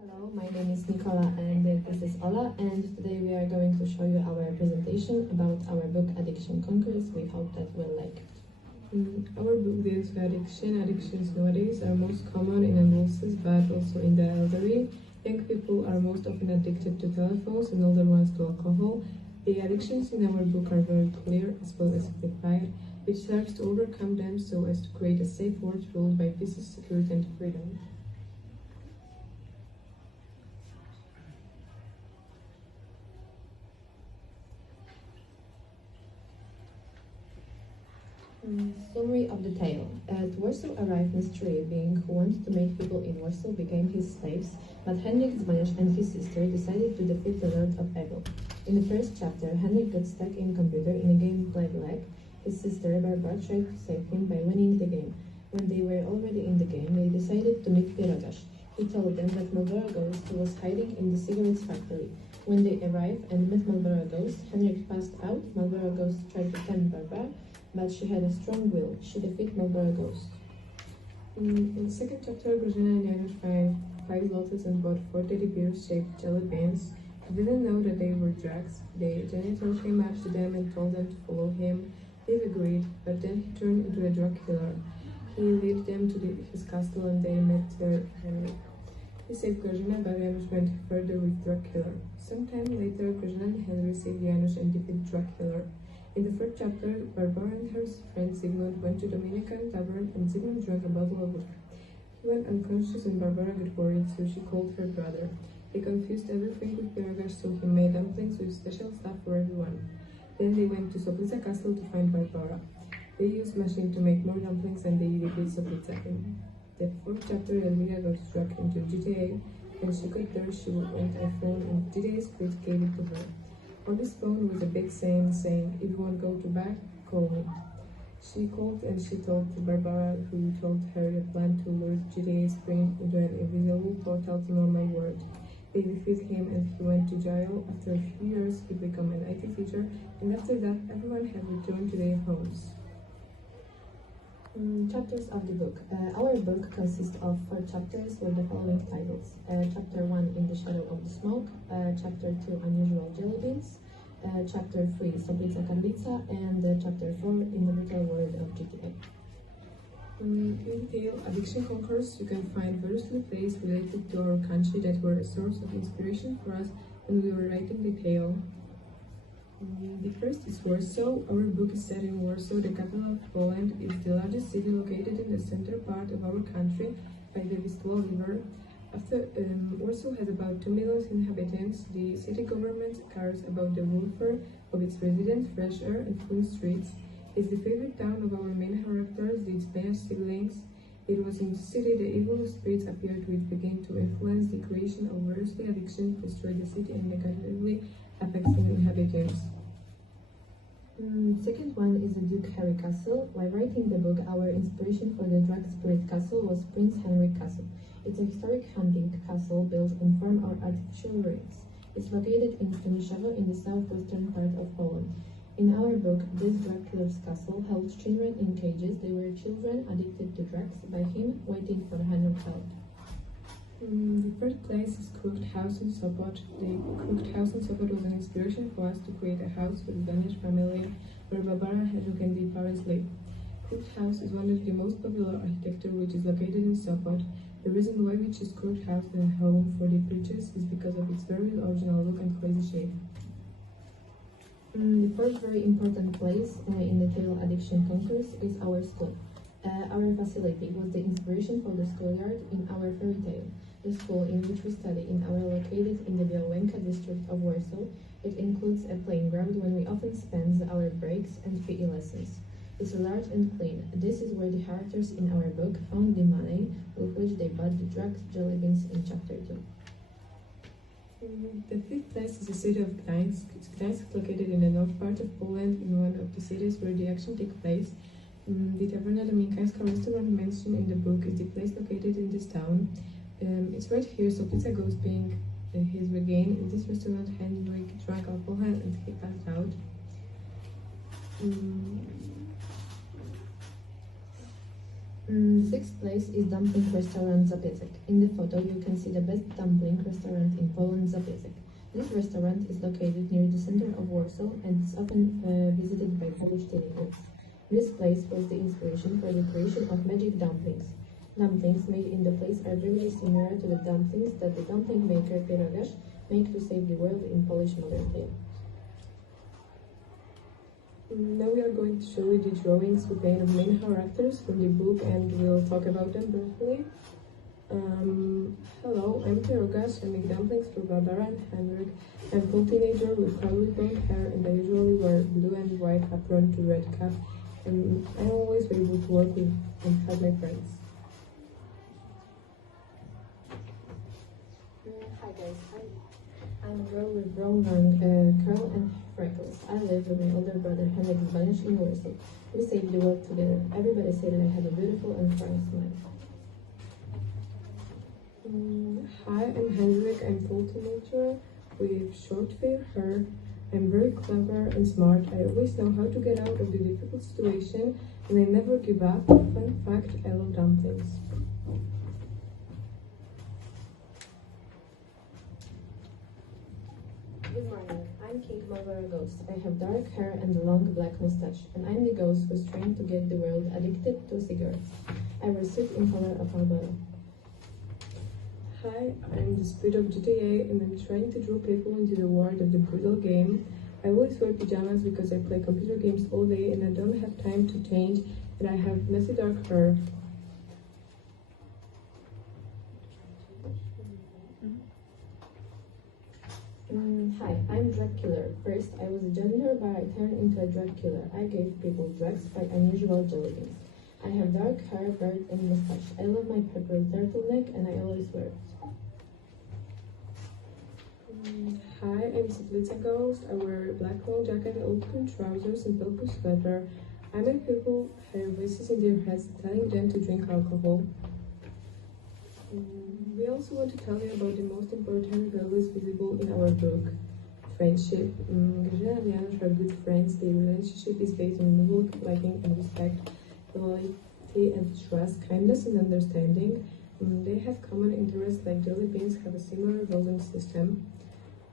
Hello, my name is Nicola and this is Ola, and today we are going to show you our presentation about our book Addiction Conquers. We hope that you will like it. Our book deals with addiction. Addictions nowadays are most common in adolescents but also in the elderly. Young people are most often addicted to telephones and older ones to alcohol. The addictions in our book are very clear as well as simplified, which serves to overcome them so as to create a safe world ruled by peace, security and freedom. Summary of the tale. At Warsaw arrived Mystery being who wanted to make people in Warsaw become his slaves, but Henrik Dzbaniasz and his sister decided to defeat the Lord of Evil. In the first chapter, Henrik got stuck in a computer in a game Black Leg. His sister Barbara tried to save him by winning the game. When they were already in the game, they decided to meet Pierogash. He told them that Marlboro Ghost was hiding in the cigarettes factory. When they arrived and met Marlboro Ghost, Henrik passed out. Marlboro Ghost tried to tempt Barbara, but she had a strong will. She defeated Marlboro Ghost. In the second chapter, Grażyna and Janusz found 5 lotus and bought 4 teddy bear-shaped jelly beans. They didn't know that they were drugs. The janitor came up to them and told them to follow him. They agreed, but then he turned into a drug killer. He led them to his castle and they met their Henrik. He saved Grażyna, but Janusz went further with drug killer. Sometime later, Grażyna and Henry saved Janusz and defeated drug killer. In the third chapter, Barbara and her friend Zygmunt went to Dominican tavern and Zygmunt drank a bottle of vodka. He went unconscious and Barbara got worried, so she called her brother. They confused everything with pierogash, so he made dumplings with special stuff for everyone. Then they went to Soplica Castle to find Barbara. They used machine to make more dumplings and they defeated Soplica. In the fourth chapter, Elvira got struck into GTA. When she got there, she went a phone and GTA Spirit gave it to her. On this phone was a big saying, "If you want to go to back, call me." She called and she told Barbara, who told her the plan to lure GTA Spring into an invisible portal to normal world. They defeated him and he went to jail. After a few years, he became an IT teacher, and after that, everyone had returned to their homes. Chapters of the book. Our book consists of 4 chapters with the following titles. Chapter 1, In the Shadow of the Smoke. Chapter 2, Unusual Jelly Beans. Chapter 3, Soplica Karlica. And Chapter 4, In the Brutal World of GTA. In the tale Addiction Conquers, you can find various plays related to our country that were a source of inspiration for us when we were writing the tale. The first is Warsaw. Our book is set in Warsaw, the capital of Poland. It's the largest city located in the center part of our country by the Vistula River. Warsaw has about 2 million inhabitants. The city government cares about the welfare of its residents, fresh air and clean streets. It's the favorite town of our main characters, the Dzbaniasz siblings. It was in the city the evil spirits appeared, which began to influence the creation of various addictions, destroy the city and negatively affecting inhabitants. Second one is the Duke Harry Castle. While writing the book, our inspiration for the drug spirit castle was Prince Henry Castle. It's a historic hunting castle built in form of artificial ruins. It's located in Stanisławo in the southwestern part of Poland. In our book, this drug killer's castle held children in cages. They were children addicted to drugs by him, waiting for Henry's help. The third place is Crooked House in Sopot. The Crooked House in Sopot was an inspiration for us to create a house for the Danish family where Barbara, Henrik and the parents live. Crooked House is one of the most popular architecture which is located in Sopot. The reason why we choose Crooked House as a home for the creatures is because of its very original look and crazy shape. The fourth very important place in the tale Addiction Conquers is our school. Our facility was the inspiration for the schoolyard in our fairy tale. The school in which we study are located in the Białęka district of Warsaw. It includes a playing ground when we often spend our breaks and PE lessons. It's large and clean. This is where the characters in our book found the money with which they bought the drugs jelly beans in chapter 2. The fifth place is the city of Gdańsk. Gdańsk is located in the north part of Poland, in one of the cities where the action takes place. The Taverna Dominikańska restaurant mentioned in the book is the place located in this town. It's right here, so Pizza Ghost being his regain. In this restaurant, Henrik drank alcohol and he passed out. Sixth place is dumpling restaurant Zapiecek. In the photo, you can see the best dumpling restaurant in Poland, Zapiecek. This restaurant is located near the center of Warsaw and is often visited by Polish teenagers. This place was the inspiration for the creation of magic dumplings. Dumplings made in the place are very similar to the dumplings that the dumpling maker Pierogasz make to save the world in Polish modern day. Now we are going to show you the drawings we made of main characters from the book, and we'll talk about them briefly. Hello, I'm Pierogasz. I make dumplings for Barbara and Henrik. I'm a full teenager with curly blonde hair, and I usually wear blue and white apron to red cap, and I'm always able to work with and help my friends. Hi guys, I'm a girl with brown long curl and freckles. I live with my older brother Henrik in Warsaw. We save the world together. Everybody say that I have a beautiful and fine smile. Hi, I'm Henrik. I'm full teenager with short fair hair. I'm very clever and smart. I always know how to get out of the difficult situation, and I never give up. Fun fact, I love dumplings. Good morning, I'm King Marlboro Ghost. I have dark hair and a long black mustache, and I'm the ghost who's trying to get the world addicted to cigarettes. I wear suit in color of Marlboro. Hi, I'm the spirit of GTA, and I'm trying to draw people into the world of the brutal game. I always wear pajamas because I play computer games all day and I don't have time to change, and I have messy dark hair. Hi, I'm Drug Killer. First, I was a janitor, but I turned into a drug killer. I gave people drugs by unusual jelly beans. I have dark hair, beard, and mustache. I love my purple turtleneck, and I always wear it. Hi, I'm Saplica Ghost. I wear a black long jacket, open trousers, and purple sweater. I make people hear voices in their heads telling them to drink alcohol. We also want to tell you about the most important values visible in our book. Friendship. Grażyna and Janusz are good friends. Their relationship is based on mutual liking and respect, loyalty and trust, kindness and understanding. They have common interests like jelly beans have a similar voting system.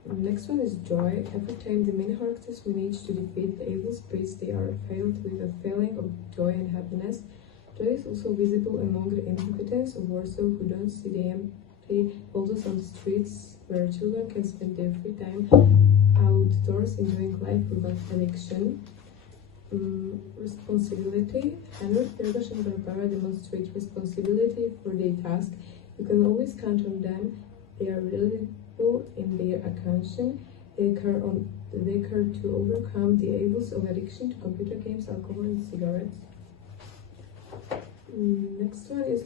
Next one is joy. Every time the main characters manage to defeat the evil spirits, they are filled with a feeling of joy and happiness. Joy is also visible among the inhabitants of Warsaw who don't see the empty boulders on the streets, where children can spend their free time outdoors enjoying life without addiction. Responsibility. Henrik, Pierogasz and Barbara demonstrate responsibility for their task. You can always count on them. They are reliable in their attention. They care to overcome the evils of addiction to computer games, alcohol, and cigarettes. Next one is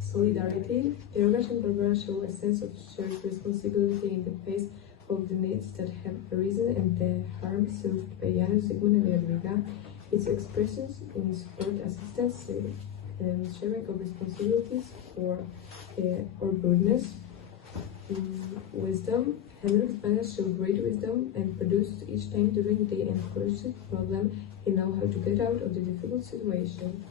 solidarity. Pierogasz and Barbara show a sense of shared responsibility in the face of the needs that have arisen and the harm served by Janusz, Zygmunt, and Jadwiga. Its expressions in support, assistance, and sharing of responsibilities or boldness. Wisdom. Henrik's banners show great wisdom and produced each time during the encouraged problem. They know how to get out of the difficult situation.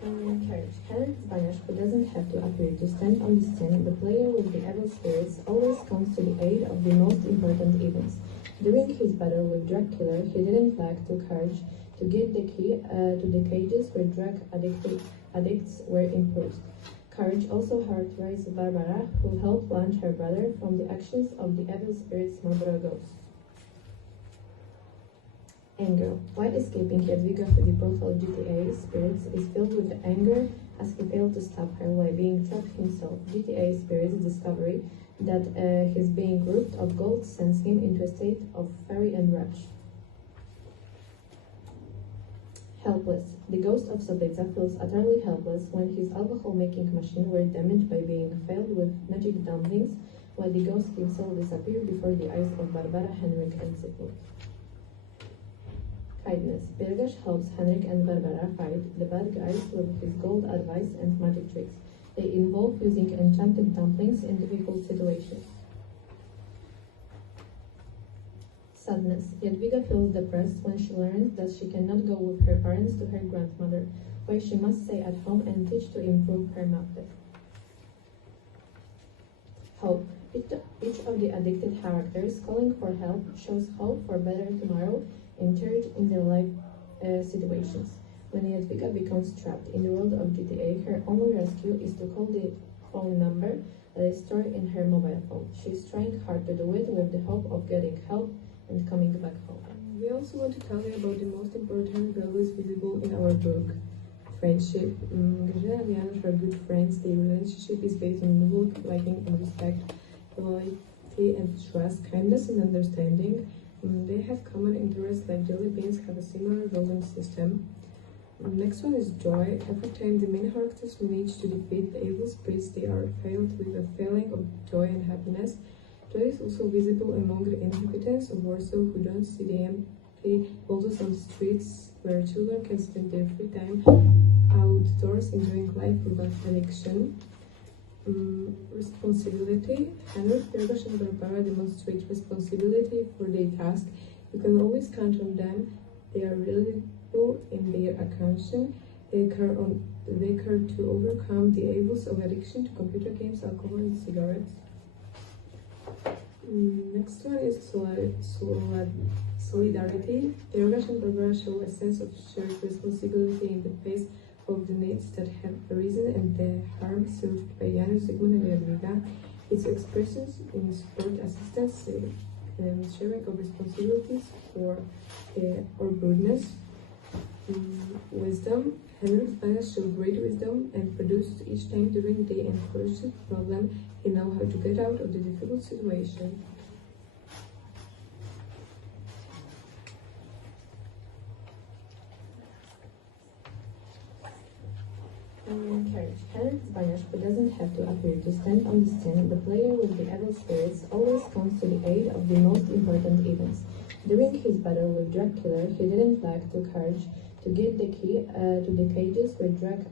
Courage. Henrik's banners, who doesn't have to appear to stand on the stand, the player with the evil spirits always comes to the aid of the most important events. During his battle with Drug Killer, he didn't lack to courage to get the key to the cages where drug addicts were imposed. Courage also characterized Barbara, who helped launch her brother from the actions of the evil spirits Marlboro Ghost. Anger. While escaping Jadwiga with the brutal GTA, Spirits is filled with anger as he failed to stop her while being trapped himself. GTA Spirits' discovery that his being robbed of gold sends him into a state of fury and rage. Helpless. The ghost of Saplica feels utterly helpless when his alcohol-making machine were damaged by being filled with magic dumplings, while the ghost himself disappeared before the eyes of Barbara, Henrik, and Zygmunt. Kindness. Pierogasz helps Henrik and Barbara fight the bad guys with his gold advice and magic tricks. They involve using enchanted dumplings in difficult situations. Sadness. Jadwiga feels depressed when she learns that she cannot go with her parents to her grandmother, where she must stay at home and teach to improve her math. Hope. Each of the addicted characters calling for help shows hope for better tomorrow encouraged in their life situations. When Jadwiga becomes trapped in the world of GTA, her only rescue is to call the phone number that is stored in her mobile phone. She is trying hard to do it with the hope of getting help and coming back home. We also want to tell you about the most important values visible in our book. Friendship. Grażyna and Janusz are good friends. Their relationship is based on mutual liking and respect, loyalty and trust, kindness and understanding. They have common interests like jelly beans have a similar value system. Next one is joy. Every time the main characters manage to defeat the evil spirits, they are filled with a feeling of joy and happiness. Joy is also visible among the inhabitants of Warsaw who don't see the empty boulders on the streets, where children can spend their free time outdoors enjoying life without addiction. Responsibility. Henryk, Piotr and Barbara demonstrate responsibility for their task. You can always count on them. They are reliable in their attention. They care to overcome the evils of addiction to computer games, alcohol, and cigarettes. Next one is solidarity. Piotr and Barbara show a sense of shared responsibility in the face of the needs that have arisen and the harm served by Janusz, Zygmunt, and Jadwiga. Its expressions in support, assistance, and sharing of responsibilities for or goodness. Wisdom. Henryk's plans show great wisdom and produced each time during the encountered problem. He knows how to get out of the difficult situation. Courage. Henryk Zbaniasz, who doesn't have to appear to stand on the stand, the player with the evil spirits always comes to the aid of the most important events. During his battle with drug killer, he didn't lack courage to get the key to the cages where drug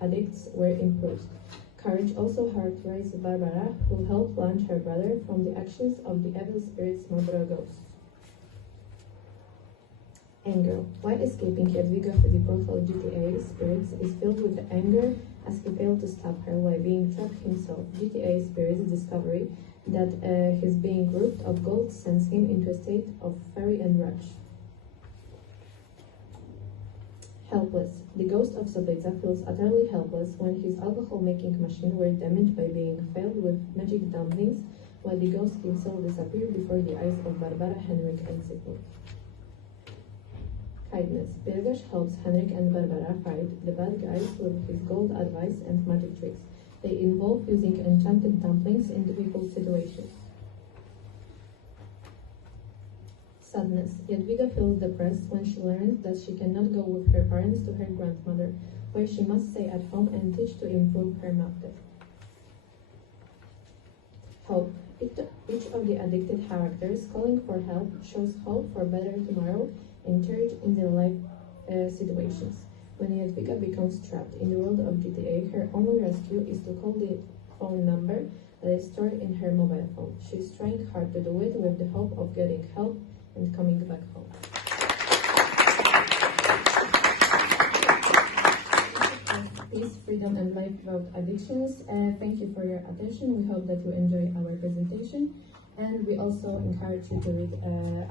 addicts were imprisoned. Courage also characterized Barbara, who helped launch her brother from the actions of the evil spirits Marlboro Ghost. Anger. While escaping Jadwiga through the portal GTA Spirits is filled with anger as he failed to stop her while being trapped himself. GTA Spirits' discovery that his being robbed of gold sends him into a state of fury and rage. Helpless. The ghost of Sobeca feels utterly helpless when his alcohol-making machine were damaged by being filled with magic dumplings, while the ghost himself disappeared before the eyes of Barbara, Henryk, and Zygmunt. Kindness. Pirgash helps Henryk and Barbara fight the bad guys with his gold advice and magic tricks. They involve using enchanted dumplings in difficult situations. Sadness. Jadwiga feels depressed when she learns that she cannot go with her parents to her grandmother, where she must stay at home and teach to improve her math. Hope. Each of the addicted characters calling for help shows hope for better tomorrow encouraged in their life situations. When Jadwiga becomes trapped in the world of GTA, her only rescue is to call the phone number that is stored in her mobile phone. She is trying hard to do it with the hope of getting help and coming back home. Peace, freedom, and life without addictions. Thank you for your attention. We hope that you enjoy our presentation. And we also encourage you to read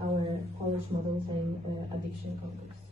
our Polish models and addiction congress.